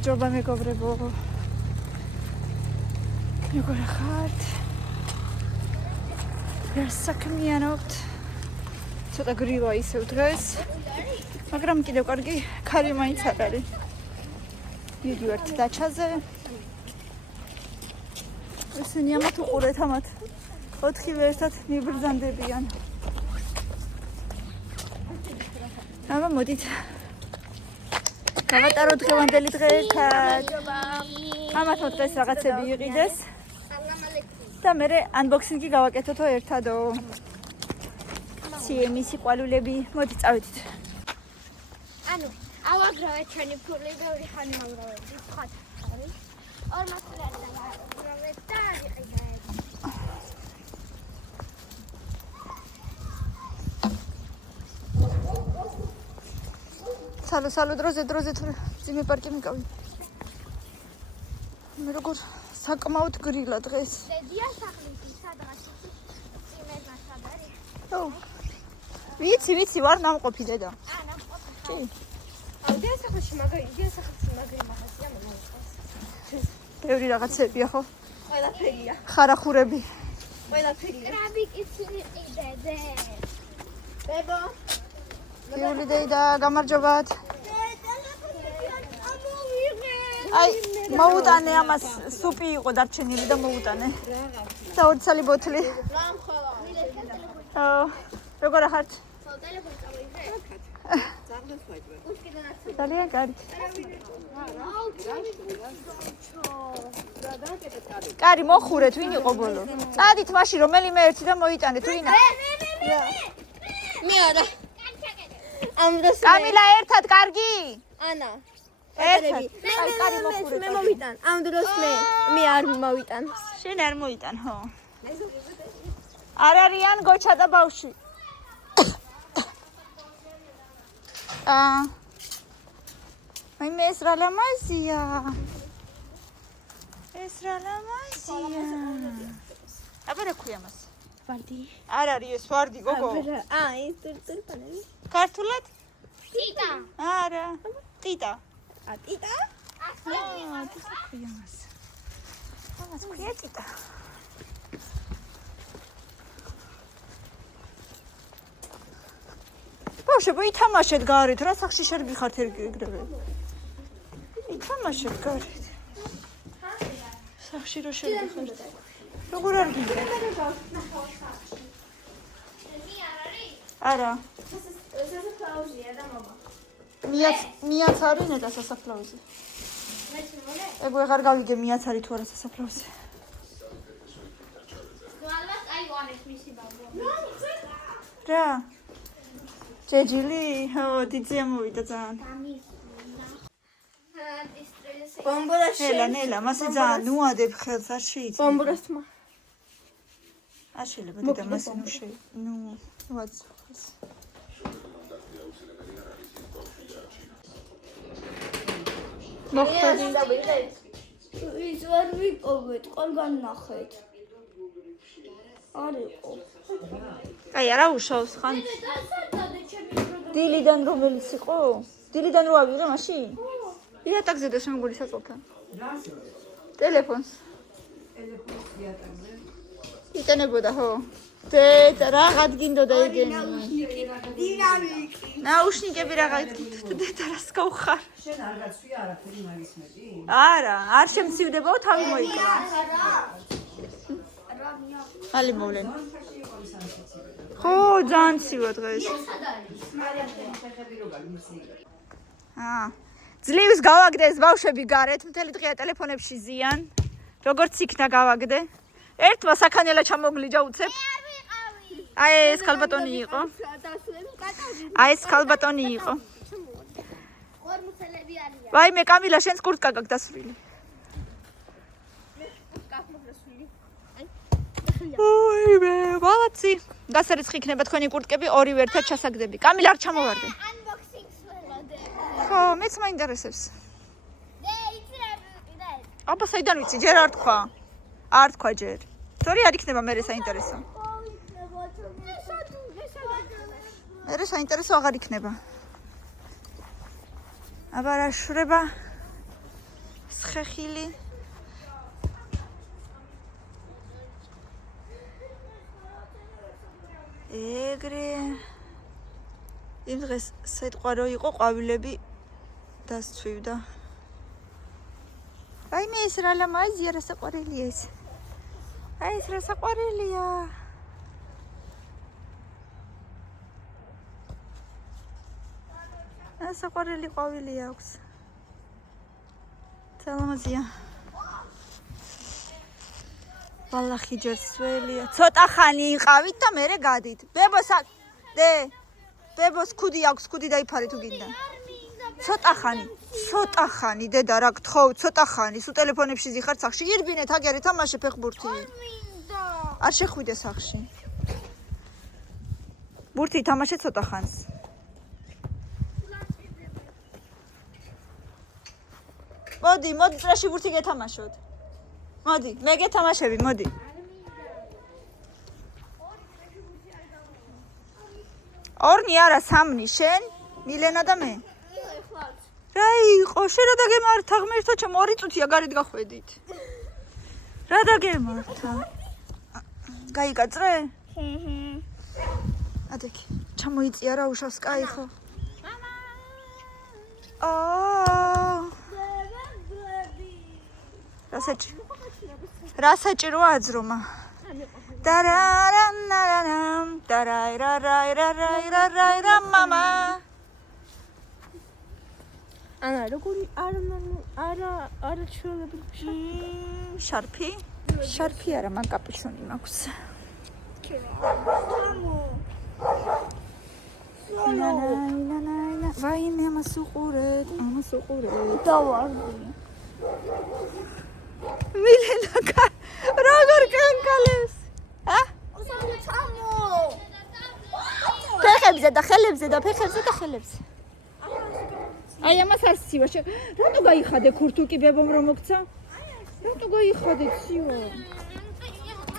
გამარჯობა მეგობრებო. როგორ ხართ? გასაქმიანობთ. ცოტა გრილა ისევ დღეს. მაგრამ კიდევ კარგი ქარი მაინც არ არის. მივიდივართ დაჩაზე. ესენი ამათ უყურეთ ამათ. 4-ვე ერთად მიბრძანდებიან. აბა მოდით. გავატარო დღევანდელი დღე ერთად. ამათ დღეს რაღაცები იყიდეს. და მე unboxing-ი გავაკეთოთო ერთადო. CMC ყვავილები, მოდი წავედით. ანუ ავაგროვეთ ჩვენი ფული და ორი ხანი ავაგროვეთ. ხოთ. 40 ლარი დავაგროვეთ და იყიდეთ. სალო დროზე თუ ძიმე პარკი მიკავი. მე როგორ საკმაოდ გრილა დღეს. დედია სახლით სადღაც ძიმე მასაბარი. ო. ვიცი ვარ ნამყოფი დედა. ნამყოფი. კი. დედია სახლში მაგარი მაგაზია მომწონს. ბევრი რაღაცებია ხო? ყველაფერია. ხარახურები. ყველაფერია. ტრაბიკიც იყიდე. ბებო გიული დედა გამარჯობათ. აი მოუტანე ამას სუპი იყო დარჩენილი და მოუტანე. და 2 ცალი ბოთლი. როგორ ხართ? ძალიან კარგი. კარი მოხურეთ ვინ იყო ბოლო? წადით მაშინ რომელიმე ერთი და მოიტანეთ ვინა? მე არა. ამ დროს კამილა ერთად კარგი? ანა ერთად. აი კარი მოხურეთ. მე მომიტან. ამ დროს მე არ მოვიტან. შენ არ მოიტან, ხო? არ არიან გოჩა და ბავშვი. აი მე ეს რა ლამაზია. აბა რა ქვია მას? ვარდი. არ არის ეს ვარდი გოგო. ის ტრპანელი. ქართულად? ტიტა. არა. ტიტა. ტიტა? ტიტა ქვია მას. ამას ქვია ტიტა. ბავშვებო, ითამაშეთ გარეთ, რა სახში შერგი ხართ ეგრევე. ითამაშეთ გარეთ. სახში რო შერგი ხართ. როგორ არ გიგეთ? არა. სასაფლაოზია და მამა. მიაც არის ნეტა სასაფლაოზე. ეგ ვეღარ გავიგე მიაც არის თუ არა სასაფლაოზე. გვალვას აიوانეთ მისი ბაბუა. რა? ჯეჯილი? ო, დიძია მოვიდა ძალიან. ბომბურაში. ნელა, მასე ძალიან ნუადებ ხელს არ შეიძლება. ბომბურასმა. არ შეიძლება დედა მასე ნუ ვაცხოვს. მოხდები. ის ვერ ვიპოვეთ, ყველგან ნახეთ. არისო. აი, არა უშავს ხან. დილიდან რომელიც იყო? დილიდან რო ავიღე მაშინ? იატაკზე და შემოგვიდი საწყობთან. ტელეფონს. იტანებოდა ხო? დედა რაღაც გინდოდა იგენი. ნაუშნიკები რაღაც დედა რას გავხარ? შენ არ გაცვია არაფერი მაგის მეტი? არა, არ შემცივდებაო თავი მოიკლა. ალი მოვლენ. ხო, ძალიან ცივა დღეს. ძლივს გავაგდეს ბავშვები გარეთ, მთელი დღეა ტელეფონებში ზიან. როგორც იქნა გავაგდე. ერთმა საქანელა ჩამოგლიჯა უცებ. აი ეს ქალბატონი იყო. აი ეს ქალბატონი იყო. ორმოცელები არიან. ვაიმე კამილა შენს კურტკა გაქვს დასრული. ოიმე, მალაცი. გასერიცხი იქნება თქვენი კურტკები ორივე ერთად ჩასაგდები. კამილა არ ჩამოვარდე. Unboxing ველოდე. ხო, მეც მაინტერესებს. იცრები კიდე. აბა საიდან ვიცი, ჯერ არ თქვა. არ თქვა ჯერ. თორე არ იქნება მე საინტერესო. მე საინტერესო აღარ იქნება. აბა რა შრება? ხეხილი. ეგრე იმ დღეს სიტყვა რო იყო ყვავილები დასცვივდა. აი მე ეს რა ლამაზია, რა საყვარელია ეს. აი ეს რა საყვარელია. რა საყვარელი ყვავილი აქვს. ლამაზია. ვალახი ჯერ სველია. ცოტა ხანი იყავით და მერე გადით. ბებოს ბებოს ქუდი აქვს, ქუდი დაიფარე თუ გინდა. ცოტა ხანი დედა რა გთხოვ, ცოტა ხანი. სულ ტელეფონებში ზიხარ სახში. ირბინეთ აგერე თამაშე ფეხბურთი. არ შეხვიდე სახში. ბურთი თამაშე ცოტა ხანს. მოდი წრეში ბურთი გეთამაშოთ. მოდი, მე გეთამაშები, მოდი. ორნი არა, სამნი, შენ, მილენა და მე. რა იყო, შენ რა დაგემართა, ღმერთო ჩემ 2 წუთია გარეთ გახვედით. რა დაგემართა? გაიგაწრე? ადექი, ჩამოიწია რა უშავს კაი ხო? რა საჭიროა აძრომა? დარარანარამ დარაირარაირარაირარა მამა. ანა როგორი არა ჩვეულებრივი შარფი არა, მან კაპიჩონი მაქვს. ვაიმე ამას უყურეთ. დავარდი. მილენა როგორ კანკალებს? ფეხებზე და ხელებზე და ფეხებზე და ხელებზე. აი ამას ასივა. რატო გაიხადე ქურთუკი ბებომ რომ მოგცა? რატო გაიხადე ციო?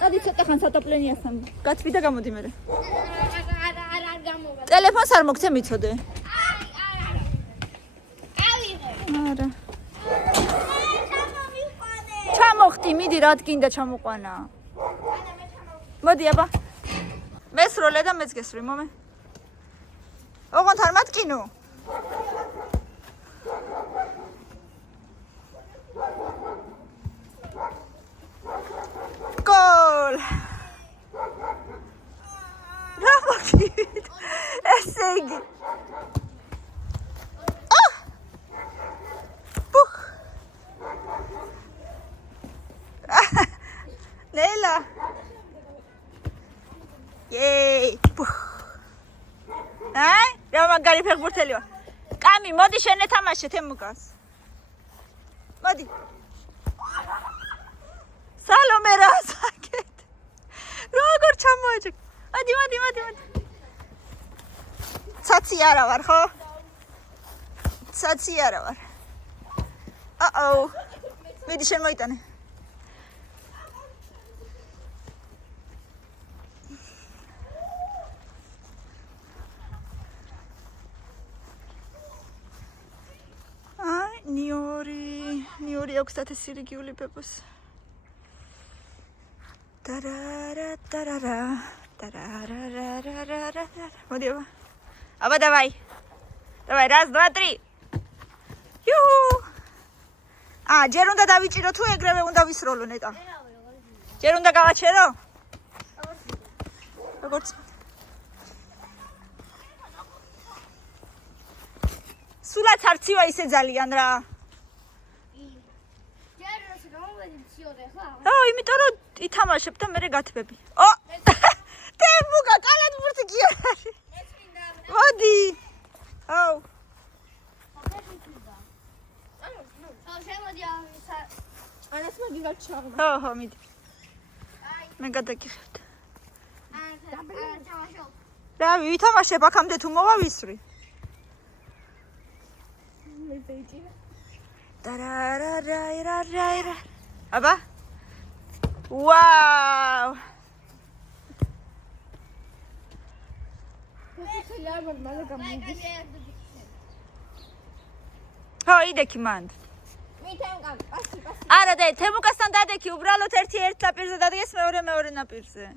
ადი ცოტა ხან სატოპლენიასთან გაცვი და გამოდი მერე. არ გამოვა. ტელეფონს არ მოგცე მიცოდე. არა. ჩამოხტი, მიდი რა თქინდა ჩამოყვანა. მოდი აბა. მესროლე და მეც გესროლე მომე. ოღონდ არ მათკინო. გოლ. რა მოგივით? ესე იგი. Leila. Yay! Ai? რა მაგარი ფეხბურთელია. კამი, მოდი შენ ეთამაშეთ ემუგას. მოდი. სალომე რა საკეთ. როგორ ჩამოაჭე. მოდი. ცაცი არა ვარ, ხო? ცაცი არა ვარ. მიდი შენ მოიტანე. ნიორი აქვს ათასირიგიული ბებოს. მოდი აბა დავაი. Раз, два, три. იუჰუ. ჯერ უნდა დავიჭირო თუ ეგრევე უნდა ვისროლო ნეტა. ჯერ უნდა გავაჩერო? როგორც სულაც არ ცივა ისე ძალიან რა. იმიტომ რომ ითამაშებ და მერე გათბები. თემუგა კალათბურთი კი არ არის. მოდი. მიდი. მე გადაგიხევთ. რა ვითამაშებ აქამდე თუ მოვა ვისვრი. დარარარაირარაირა. აბა. ვაუ. იდექი მანდ. არა და თემუკასთან დადექი უბრალოდ ერთი ნაპირზე დადგეს მეორე ნაპირზე.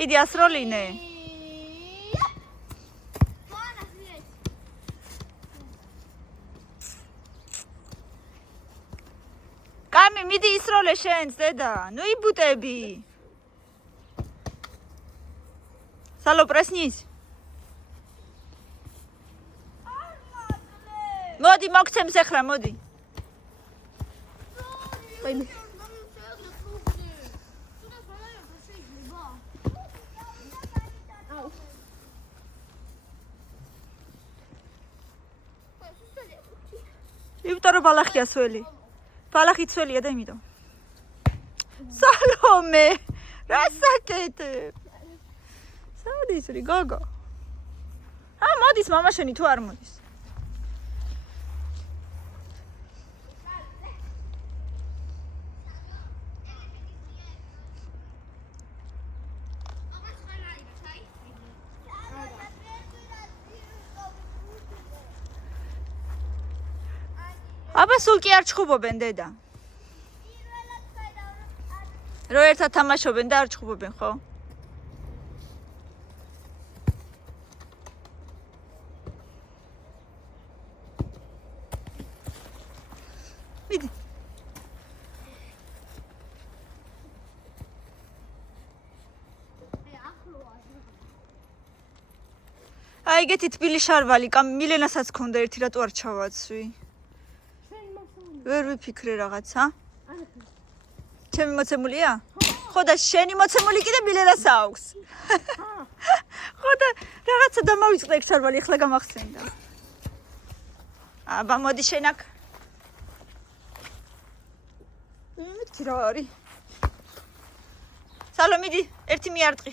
Idi asroline. Kami midi isrole შენს დედა. ნუ იბუტები. Salo presnis. მოდი მოგცემს ახლა მოდი. იმიტომ რომ ბალახია სველი. ბალახი სველია და იმიტომ. სალომე, რასაკეთებ? საუდის რი გოგო. მოდის მამა შენი თუ არ მოდის? აბა სულ კი არ ჩხუბობენ დედა. რო ერთად თამაშობენ და არ ჩხუბობენ, ხო? მიდი. აი ეგეთი თბილი შარვალი, მილენასაც ქონდა ერთი რატო არ ჩავაცვი? ვერ ვიფიქრე რაღაცა. ჩემი მოცემულია? ხო და შენი მოცემული კიდე მილენას აქვს. ხო და რაღაცა დამავიწყდა ეგ შარვალი, ახლა გამახსენდა. აბა მოდი შენ აქ. მეთქი რა არის? სალო მიდი, ერთი მიარტყი.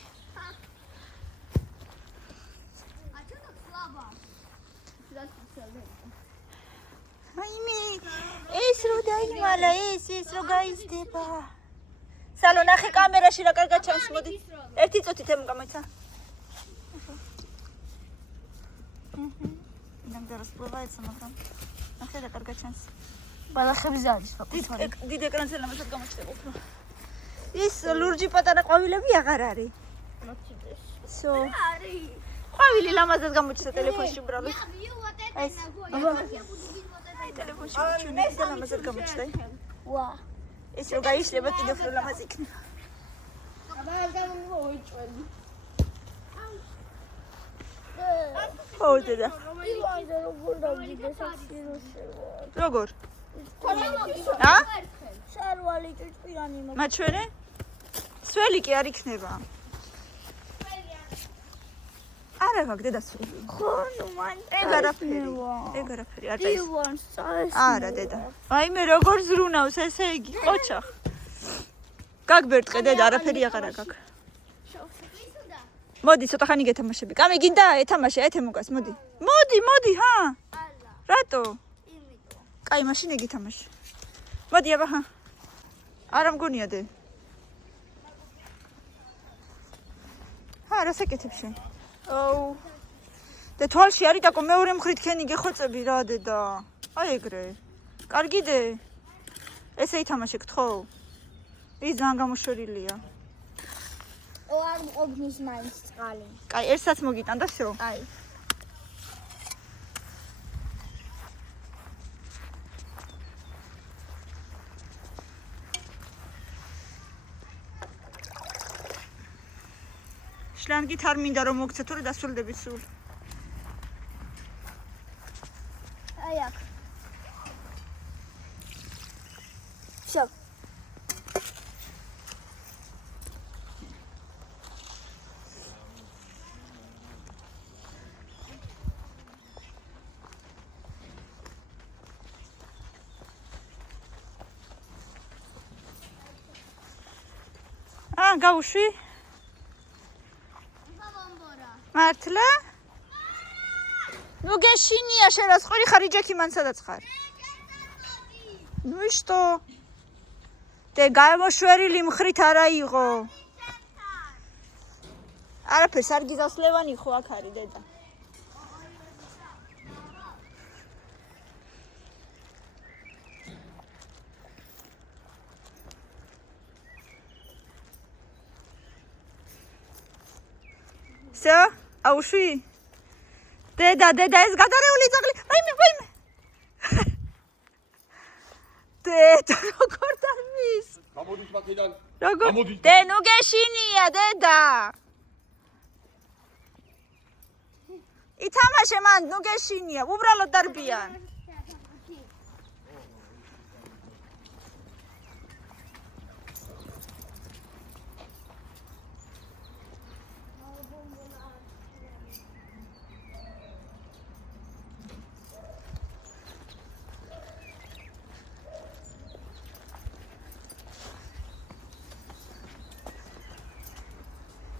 აიმე ეს რო დაიმალა ეს რო გაიზდება. სალო ნახე კამერაში რა კარგად ჩანს მოდი. ერთი წუთით ემ გამოიცა. ნამდვილად პროვაიცა მაგრამ ნახე რა კარგად ჩანს. ბალახები ზადის ფოტოთვარი. დიდ ეკრანზე ლამაზად გამოჩნდება უფრო. ის ლურჯი პატარა ყვავილები აღარ არის. სო. არის. ყვავილი ლამაზად გამოჩნდა ტელეფონში უბრალოდ. ეს. ტელეფონში ჩუნე და ლამაზად გამოჩნდა. ვა. ეს რო გაიშლება კიდევ უფრო ლამაზი იქნება. აბა გამოვიჭველი. ო დედა. როგორ? ა? შარვალი ჭუჭყირანი მაგ. მაჩვენე? სველი კი არ იქნება. არა მაგ დედა სველი. ხო, ნუ მან ეგ არაფერი არ დაის. არა დედა. აი მე როგორ ზრუნავს ესე იგი ყოჩახ. გაგბერტყე დედა არაფერი აღარა გაკ. მოდი ცოტა ხანი გეთამაშები. კამი გინდა ეთამაშე ეთემუკას მოდი. მოდი ჰა. რატო? იმიტომ. კაი მაშინ იგი თამაში. მოდი აბა ჰა. არა მგონია დე. ჰა რასაკეთებ შენ? აუ. და თვალში არის დაკო მეორე მხრით ქენი გეხოცები რა დედა. აი ეგრე. კარგი დე. ესე ითამაშე გთხოვ. ის ძალიან გამოშვერილია. ო არ მყოფნის მაინც წყალი. კაი, ერთსაც მოგიტან და всё. კაი. შლანგით არ მინდა რომ მოგცე თორე დასრულდები სულ. აი აქ. всё. გავუშვი? მართლა? Ну გეშინია შენ რა ხარი ხარ იჯექი მან სადაც ხარ? Ну и что? Тэ გამოშვერილი მხრით არა იყო. არაფერს არ გიზასლევანი ხო აქ არის დედა. Всё? აუშვი? დედა ეს გადარეული ძაღლი. ვაიმე. დედა როგორ დამის? გამოდის მაქედან. როგორ? დე ნუ გეშინია დედა. ითამაშე მან ნუ გეშინია, უბრალოდ დარბიან.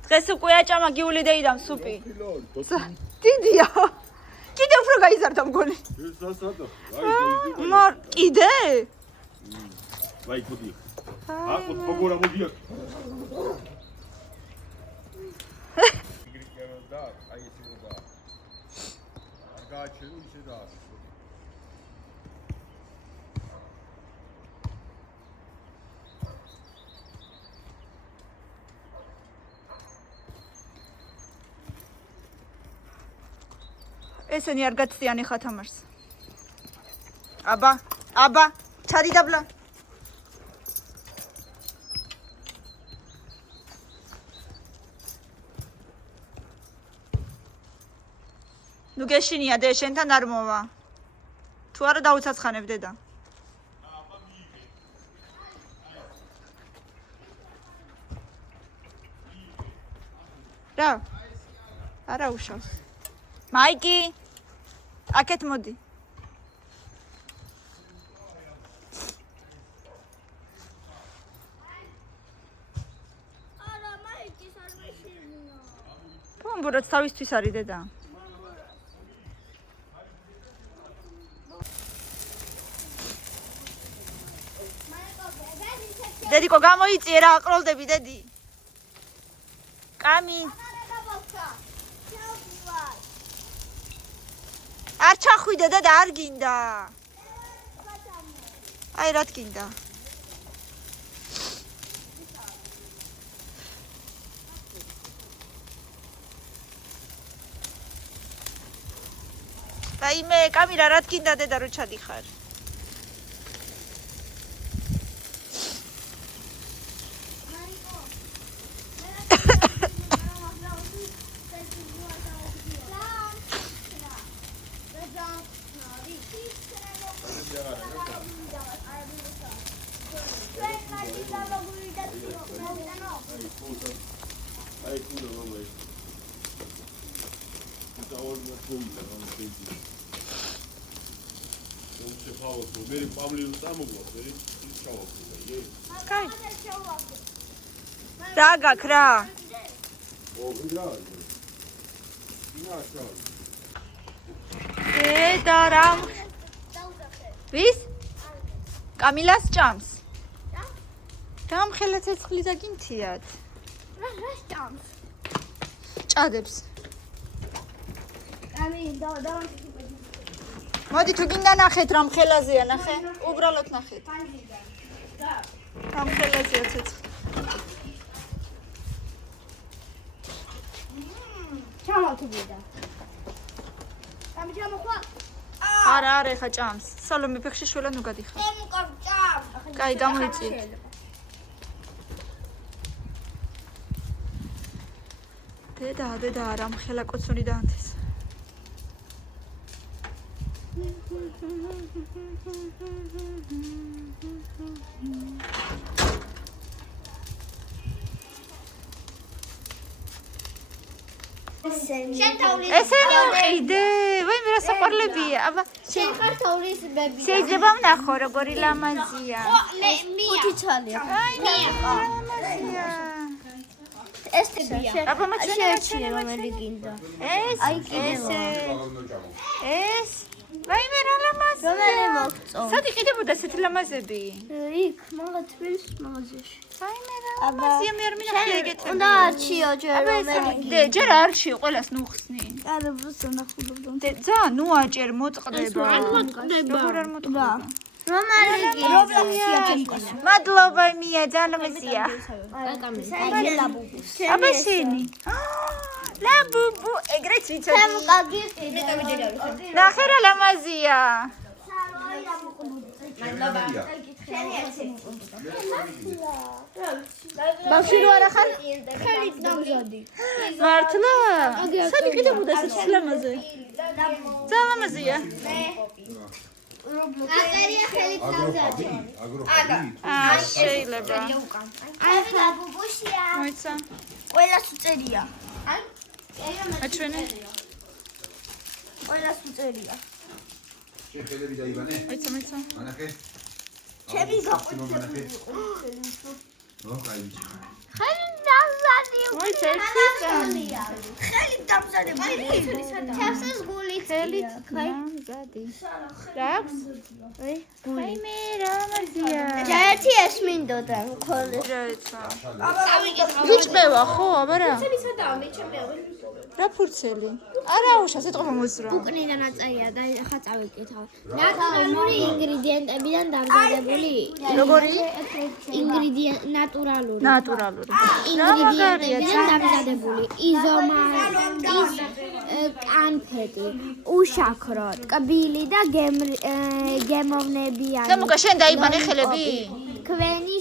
დღეს უკვე აჭამა გიული დეიდამ სუპი. დიდია. კიდე უფრო გაიზარდა მგონი. მარ კიდე? ვაი ხოდი. აკო ფოგორა მოდია. გრიგეროდა, აი ეს იყო. არ გააჩერე ისე და ესენი არ გაცდიანი ხათამარს. აბა, ჩარი დაბლა. ნუ გეშინია დე შენთან არ მოვა. თუ არა დაუცაცხანებ დედა. რა? არა უშავს. მაიკი აქეთ მოდი. არა, მაიკის არ მეშინია. პომბურაც თავისთვის არის დედა. დედიკო გამოიწიე რა აყროლდები დედი. კამი. არ ჩახვიდე დედა არ გინდა. აი რა გინდა. რაიმე კამერა რა გინდა დედა რო ჩადიხარ. აი კულა მამაი. დაორმა თუმდა რომ შეიძლება. ნუ შეფავო, მე პავლე დამოგვა, მე ჩავაფრთხილე, იე. კაი. რა გაქრა? ოგრა. ინა შავ. დედა რამ? ვის? კამილას ჭამს. რამ ხელა ცეცხლი დაგინთიათ? რა ჭამს? ჭადებს. და მოდი თუ გინდა ნახეთ რამ ხელაზეა ნახე. უბრალოდ ნახეთ. რამ ხელაზეა ცეცხლი. ჩამოთვიდა. ჩამოხვა. არა ეხა ჭამს. სალომე ფეხში შველა ნუ გადიხარ. მე მოკავ ჭამს. კაი გამოიწი. დედა რამ ხელა კოცონი დაანთეს. ესე მოყიდე, ვაი მე რა საყვარლებია, აბა შენ ხარ თოვლის ბები. შეიძლება ვნახო როგორი ლამაზია. მე მია. 5 ცალია. აი ლამაზია. ეს ტებია. აბა მაჩვენე რომელი გინდა. ეს აი, კიდევ. ეს ვაიმე რა ლამაზი რომელი მოგწო? სადი ყიდებოდა ესეთი ლამაზები იქ, მაგა თბილისის მაღაზიაში. ვაიმე რა ლამაზია მე არ მინახე ეგეთები უნდა არჩიო ჯერ რომელი. დე ჯერ არჩიო ყველას ნუხსნი არა, просто ნახულობ. დე ძა ნუ აჭერ მოწყდება როგორ არ მოწყდება რომელი გინდა? მადლობა მია ძალიან ლამაზია აი, ლაბუბუ. აბა შენი ლაბუბუ ეგრეც ვიცოდი კარგი. ნახე რა ლამაზია ბავშვი რო არა ხარ ხელით დამზადი. მართლა სადი ყიდებოდა ესეთი ლამაზი ძალიან ლამაზია აწერია ხელით დამზადი. შეიძლება აი, ლაბუბუშია. მოიცა ყველას უწერია. აჩვენე ყველას უწერია. შეხელები დაიბანე? მოიცა მანახე? ჩემი გაყვით. ო, კაი. ხელით დამზადი. მოიცა ხელით დამზადი. ჩემს გული ხელით. გამზადი რაკს ვაიმე რა ლამაზია ჯაერთი ეს მინდოდა მხოლოდ. ჯეცა მიჭმევა ხო აბა რა რა ფურცელი არა უშა სიტყვა მოზრა უკნიდან აწერია და ახლა წავიკითხავ. ნატურალური ინგრედიენტებიდან დამზადებული. როგორი ნატურალური. ნატურალური ინგრედიენტებიდან დამზადებული. კანფეტი, უშაქრო, ტკბილი და გემოვნებიანი. სამუკა შენ დაიბანე ხელები ქვენი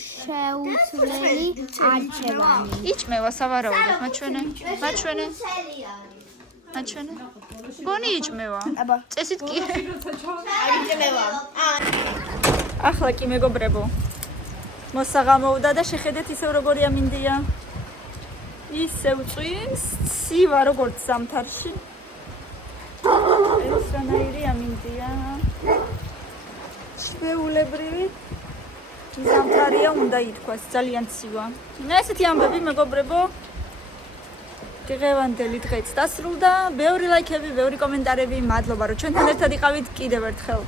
შეუცვლელი არჩევანი. იჭმევა სავარაუდოდ მაჩვენე გონი იჭმევა აბა. წესით კი არიჭმევა. ახლა კი მეგობრებო მოსაღამოვდა და შეხედეთ ისევ როგორია მინდია ისევ წვიმს ცივა როგორც ზამთარში ეს რანაირია მინდია ჩვეულებრივი ზამთარია უნდა ითქვას ძალიან ცივა ესეთი ამბები მეგობრებო დღევანდელი დღეც დასრულდა ბევრი ლაიქები ბევრი კომენტარები მადლობა რომ ჩვენთან ერთად იყავით კიდევ ერთხელ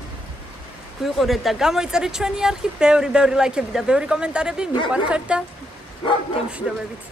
გვიყურეთ და გამოიწერეთ ჩვენი არხი ბევრი ლაიქები და ბევრი კომენტარები მიყვარხართ და გემშვიდობებით